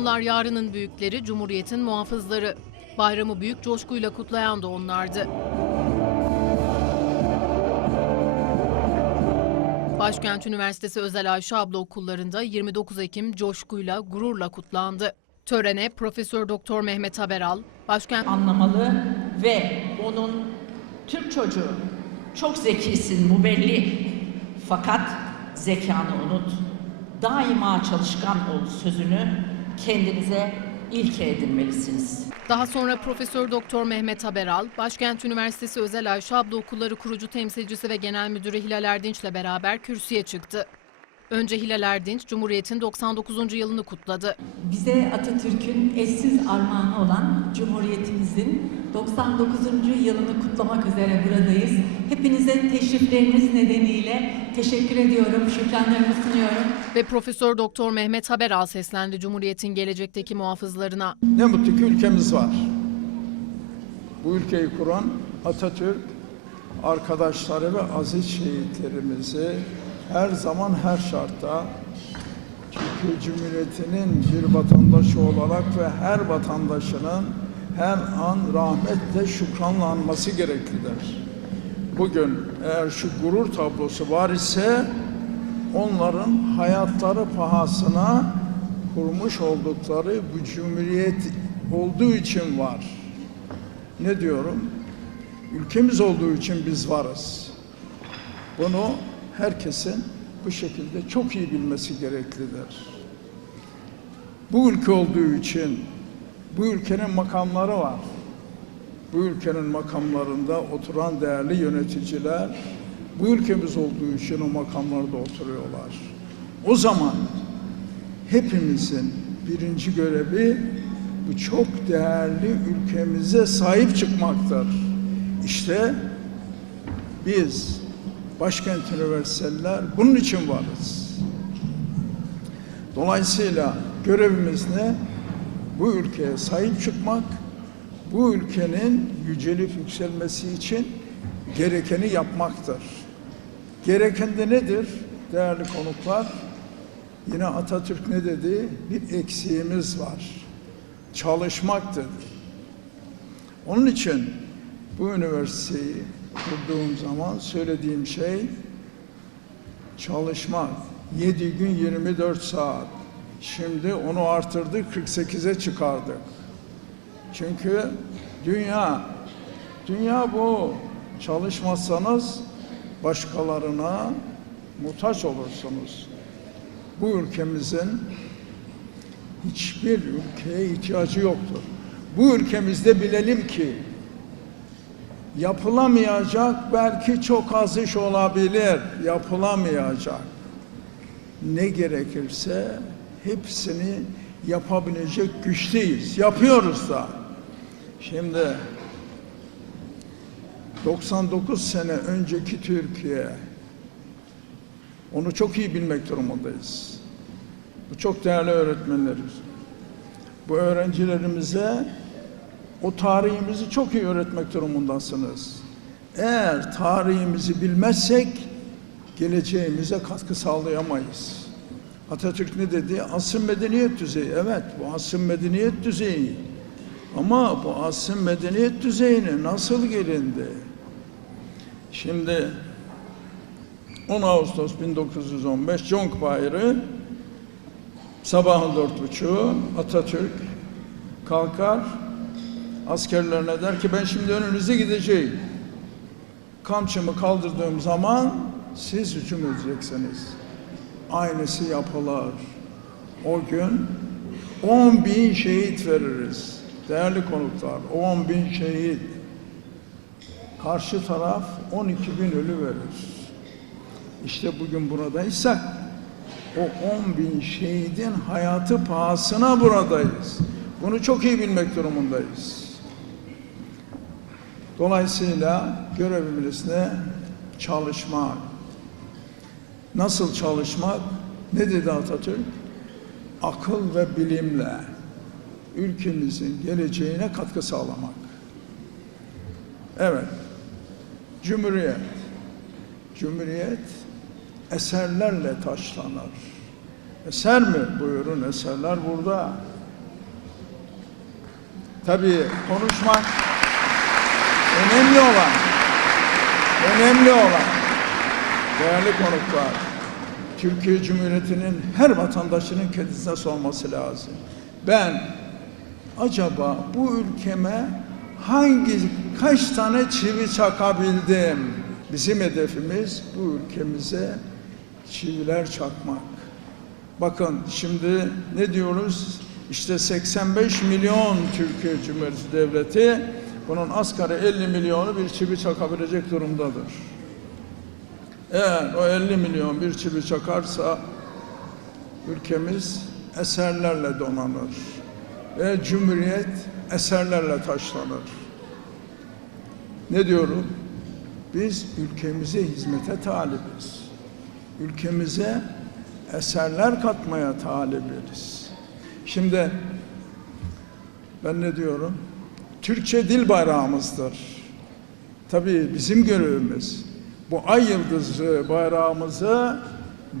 Onlar yarının büyükleri, Cumhuriyet'in muhafızları. Bayramı büyük coşkuyla kutlayan da onlardı. Başkent Üniversitesi Özel Ayşe Abla okullarında 29 Ekim coşkuyla, gururla kutlandı. Törene Profesör Doktor Mehmet Haberal, Başkent anlamalı ve onun Türk çocuğu çok zekisin bu belli fakat zekanı unut daima çalışkan ol sözünü kendinize ilke edinmelisiniz. Daha sonra Profesör Doktor Mehmet Haberal, Başkent Üniversitesi Özel Ayşe Abla Okulları kurucu temsilcisi ve genel müdürü Hilal Erdinç'le beraber kürsüye çıktı. Önce Hilal Erdinç, Cumhuriyet'in 99. yılını kutladı. Bize Atatürk'ün eşsiz armağanı olan Cumhuriyetimizin 99. yılını kutlamak üzere buradayız. Hepinize teşrifleriniz nedeniyle teşekkür ediyorum, şükranlarımı sunuyorum. Ve Profesör Doktor Mehmet Haberal seslendi Cumhuriyet'in gelecekteki muhafızlarına. Ne mutlu ki ülkemiz var. Bu ülkeyi kuran Atatürk, arkadaşları ve aziz şehitlerimizi her zaman her şartta Türkiye Cumhuriyeti'nin bir vatandaşı olarak ve her vatandaşının her an rahmetle şükranla anması gereklidir. Bugün eğer şu gurur tablosu var ise onların hayatları pahasına kurmuş oldukları bu cumhuriyet olduğu için var. Ne diyorum? Ülkemiz olduğu için biz varız. Bunu herkesin bu şekilde çok iyi bilmesi gereklidir. Bu ülke olduğu için bu ülkenin makamları var. Bu ülkenin makamlarında oturan değerli yöneticiler bu ülkemiz olduğu için o makamlarda oturuyorlar. O zaman hepimizin birinci görevi bu çok değerli ülkemize sahip çıkmaktır. İşte biz başkent üniversiteler bunun için varız. Dolayısıyla görevimiz ne? Bu ülkeye sahip çıkmak, bu ülkenin yücelip yükselmesi için gerekeni yapmaktır. Gereken de nedir değerli konuklar? Yine Atatürk ne dedi? Bir eksiğimiz var. Çalışmaktır. Onun için bu üniversiteyi kurduğum zaman söylediğim şey çalışmak. 7 gün 24 saat. Şimdi onu artırdık 48'e çıkardık. Çünkü dünya dünya bu. Çalışmazsanız başkalarına muhtaç olursunuz. Bu ülkemizin hiçbir ülkeye ihtiyacı yoktur. Bu ülkemizde bilelim ki yapılamayacak belki çok az iş olabilir, yapılamayacak. Ne gerekirse hepsini yapabilecek güçteyiz. Yapıyoruz da. Şimdi 99 sene önceki Türkiye onu çok iyi bilmek durumundayız. Bu çok değerli öğretmenleriz. Bu öğrencilerimize o tarihimizi çok iyi öğretmek durumundasınız. Eğer tarihimizi bilmezsek geleceğimize katkı sağlayamayız. Atatürk ne dedi? Asrın medeniyet düzeyi. Evet bu asrın medeniyet düzeyi. Ama bu asrın medeniyet düzeyine nasıl gelindi? Şimdi 10 Ağustos 1915 Conk Bayırı sabahın dört buçuğu Atatürk kalkar askerlerine der ki ben şimdi önünüze gideceğim. Kamçımı kaldırdığım zaman siz hücum edeceksiniz. Aynısı yapılır. O gün 10 bin şehit veririz. Değerli konuklar 10 bin şehit. Karşı taraf 12 bin ölü verir. İşte bugün buradaysak o 10 bin şehidin hayatı pahasına buradayız. Bunu çok iyi bilmek durumundayız. Dolayısıyla görevimiz ne? Çalışmak. Nasıl çalışmak? Ne dedi Atatürk? Akıl ve bilimle ülkemizin geleceğine katkı sağlamak. Evet. Cumhuriyet. Cumhuriyet eserlerle taşlanır. Eser mi? Buyurun eserler burada. tabii konuşmak önemli olan, önemli olan değerli konuklar, Türkiye Cumhuriyeti'nin her vatandaşının kendisine sorması lazım. Ben acaba bu ülkeme hangi kaç tane çivi çakabildim? Bizim hedefimiz bu ülkemize çiviler çakmak. Bakın şimdi ne diyoruz? İşte 85 milyon Türkiye Cumhuriyeti Devleti bunun asgari 50 milyonu bir çivi çakabilecek durumdadır. Eğer o 50 milyon bir çivi çakarsa ülkemiz eserlerle donanır ve cumhuriyet eserlerle taşlanır. Ne diyorum? Biz ülkemize hizmete talibiz. Ülkemize eserler katmaya talibiz. Şimdi ben ne diyorum? Türkçe dil bayrağımızdır. Tabii bizim görevimiz bu ay yıldızı bayrağımızı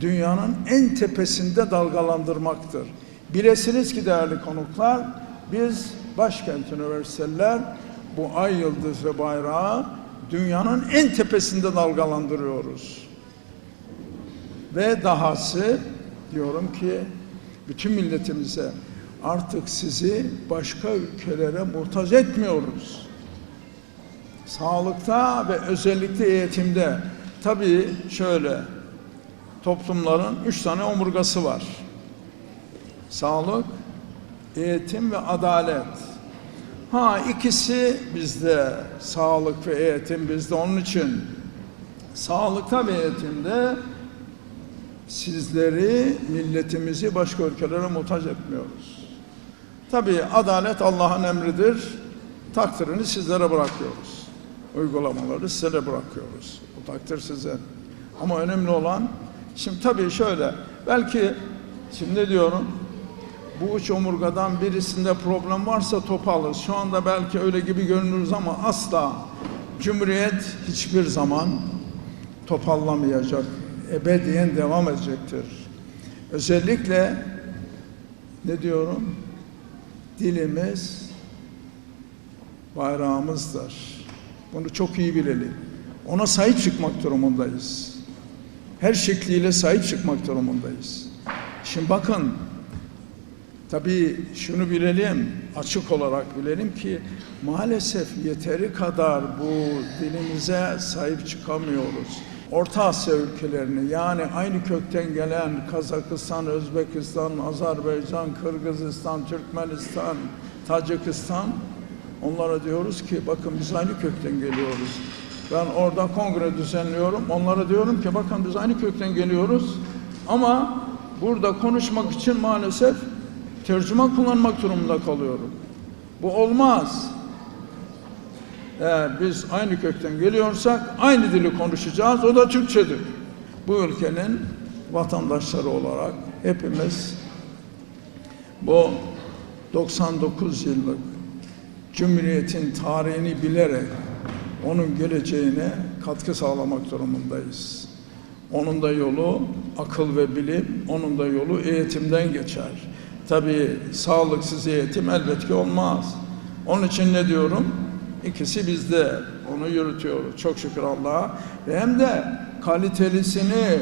dünyanın en tepesinde dalgalandırmaktır. Bilesiniz ki değerli konuklar, biz başkent üniversiteler bu ay yıldızı bayrağı dünyanın en tepesinde dalgalandırıyoruz. Ve dahası diyorum ki bütün milletimize artık sizi başka ülkelere muhtaç etmiyoruz. Sağlıkta ve özellikle eğitimde tabii şöyle toplumların üç tane omurgası var. Sağlık, eğitim ve adalet. Ha ikisi bizde sağlık ve eğitim bizde onun için sağlıkta ve eğitimde sizleri, milletimizi başka ülkelere muhtaç etmiyoruz. Tabii adalet Allah'ın emridir. Takdirini sizlere bırakıyoruz. Uygulamaları size bırakıyoruz. Bu takdir sizin. Ama önemli olan, şimdi tabii şöyle, belki şimdi diyorum, bu üç omurgadan birisinde problem varsa topalız. Şu anda belki öyle gibi görünürüz ama asla Cumhuriyet hiçbir zaman topallamayacak. Ebediyen devam edecektir. Özellikle ne diyorum? Dilimiz bayrağımızdır. Bunu çok iyi bilelim. Ona sahip çıkmak durumundayız. Her şekliyle sahip çıkmak durumundayız. Şimdi bakın Tabii şunu bilelim, açık olarak bilelim ki maalesef yeteri kadar bu dilimize sahip çıkamıyoruz. Orta Asya ülkelerini yani aynı kökten gelen Kazakistan, Özbekistan, Azerbaycan, Kırgızistan, Türkmenistan, Tacikistan onlara diyoruz ki bakın biz aynı kökten geliyoruz. Ben orada kongre düzenliyorum. Onlara diyorum ki bakın biz aynı kökten geliyoruz ama burada konuşmak için maalesef tercüman kullanmak durumunda kalıyorum. Bu olmaz. Eğer biz aynı kökten geliyorsak aynı dili konuşacağız. O da Türkçedir. Bu ülkenin vatandaşları olarak hepimiz bu 99 yıllık Cumhuriyet'in tarihini bilerek onun geleceğine katkı sağlamak durumundayız. Onun da yolu akıl ve bilim, onun da yolu eğitimden geçer. Tabii sağlıksız eğitim elbette olmaz. Onun için ne diyorum? İkisi bizde. Onu yürütüyoruz. Çok şükür Allah'a. Ve hem de kalitelisini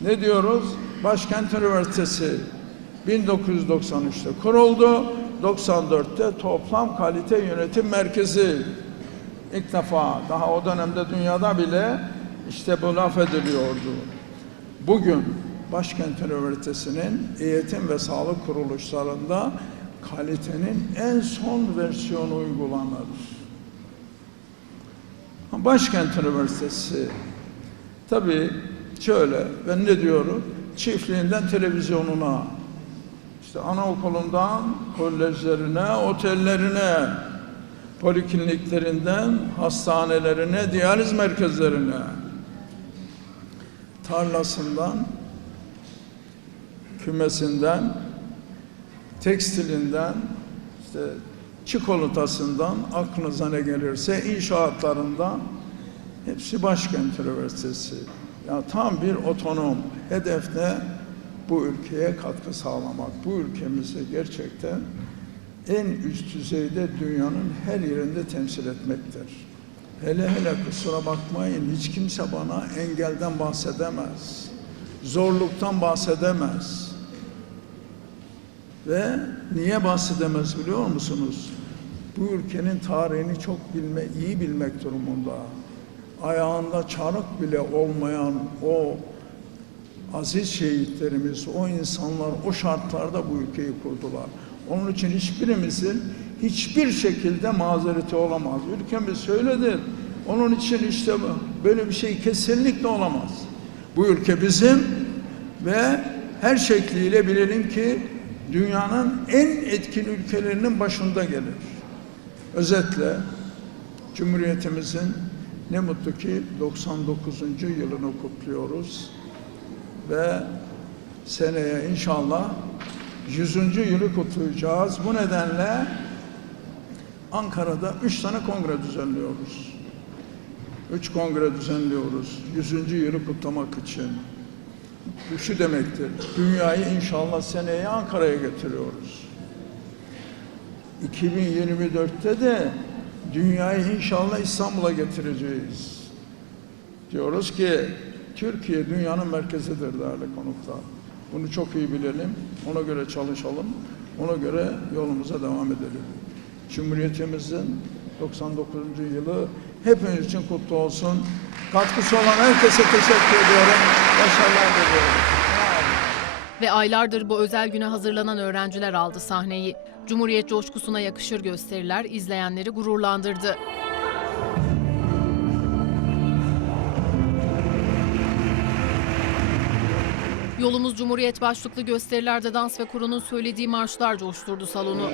ne diyoruz? Başkent Üniversitesi 1993'te kuruldu. 94'te toplam kalite yönetim merkezi ilk defa daha o dönemde dünyada bile işte bu laf ediliyordu. Bugün Başkent Üniversitesi'nin eğitim ve sağlık kuruluşlarında kalitenin en son versiyonu uygulanır. Başkent Üniversitesi tabii şöyle ben ne diyorum çiftliğinden televizyonuna işte anaokulundan kolejlerine otellerine polikliniklerinden hastanelerine diyaliz merkezlerine tarlasından kümesinden, tekstilinden, işte çikolatasından, aklınıza ne gelirse inşaatlarından hepsi Başkent Üniversitesi. Ya tam bir otonom hedefte bu ülkeye katkı sağlamak, bu ülkemizi gerçekten en üst düzeyde dünyanın her yerinde temsil etmektir. Hele hele kusura bakmayın hiç kimse bana engelden bahsedemez. Zorluktan bahsedemez. Ve niye bahsedemez biliyor musunuz? Bu ülkenin tarihini çok bilme, iyi bilmek durumunda. Ayağında çarık bile olmayan o aziz şehitlerimiz, o insanlar o şartlarda bu ülkeyi kurdular. Onun için hiçbirimizin hiçbir şekilde mazereti olamaz. Ülkemiz öyledir. Onun için işte böyle bir şey kesinlikle olamaz. Bu ülke bizim ve her şekliyle bilelim ki dünyanın en etkin ülkelerinin başında gelir. Özetle Cumhuriyetimizin ne mutlu ki 99. yılını kutluyoruz ve seneye inşallah 100. yılı kutlayacağız. Bu nedenle Ankara'da üç tane kongre düzenliyoruz. Üç kongre düzenliyoruz 100. yılı kutlamak için. Bu şu demektir, dünyayı inşallah seneye Ankara'ya getiriyoruz. 2024'te de dünyayı inşallah İstanbul'a getireceğiz. Diyoruz ki Türkiye dünyanın merkezidir değerli konuklar. Bunu çok iyi bilelim, ona göre çalışalım, ona göre yolumuza devam edelim. Cumhuriyetimizin 99. yılı hepimiz için kutlu olsun. Katkısı olan herkese teşekkür ediyorum. Başarılar diliyorum. Ve aylardır bu özel güne hazırlanan öğrenciler aldı sahneyi. Cumhuriyet coşkusuna yakışır gösteriler izleyenleri gururlandırdı. Yolumuz Cumhuriyet başlıklı gösterilerde dans ve kurunun söylediği marşlar coşturdu salonu.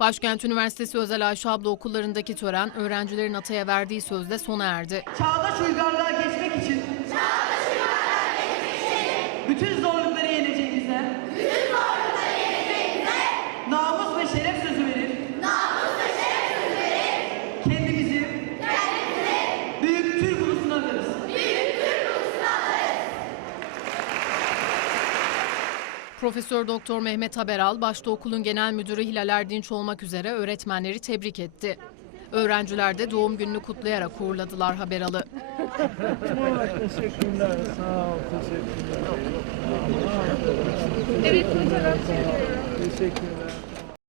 Başkent Üniversitesi Özel Ayşe Abla okullarındaki tören öğrencilerin ataya verdiği sözle sona erdi. Çağdaş uygarlığa geçmek için bütün zorlukları yeneceğimize namus ve şeref sözü verir. Kendimizi büyük Türk ulusuna adarız. Profesör Doktor Mehmet Haberal başta okulun genel müdürü Hilal Erdinç olmak üzere öğretmenleri tebrik etti. Öğrenciler de doğum gününü kutlayarak uğurladılar Haberal'ı. Teşekkürler. Sağ ol. Teşekkürler. Evet fotoğraf. Teşekkürler.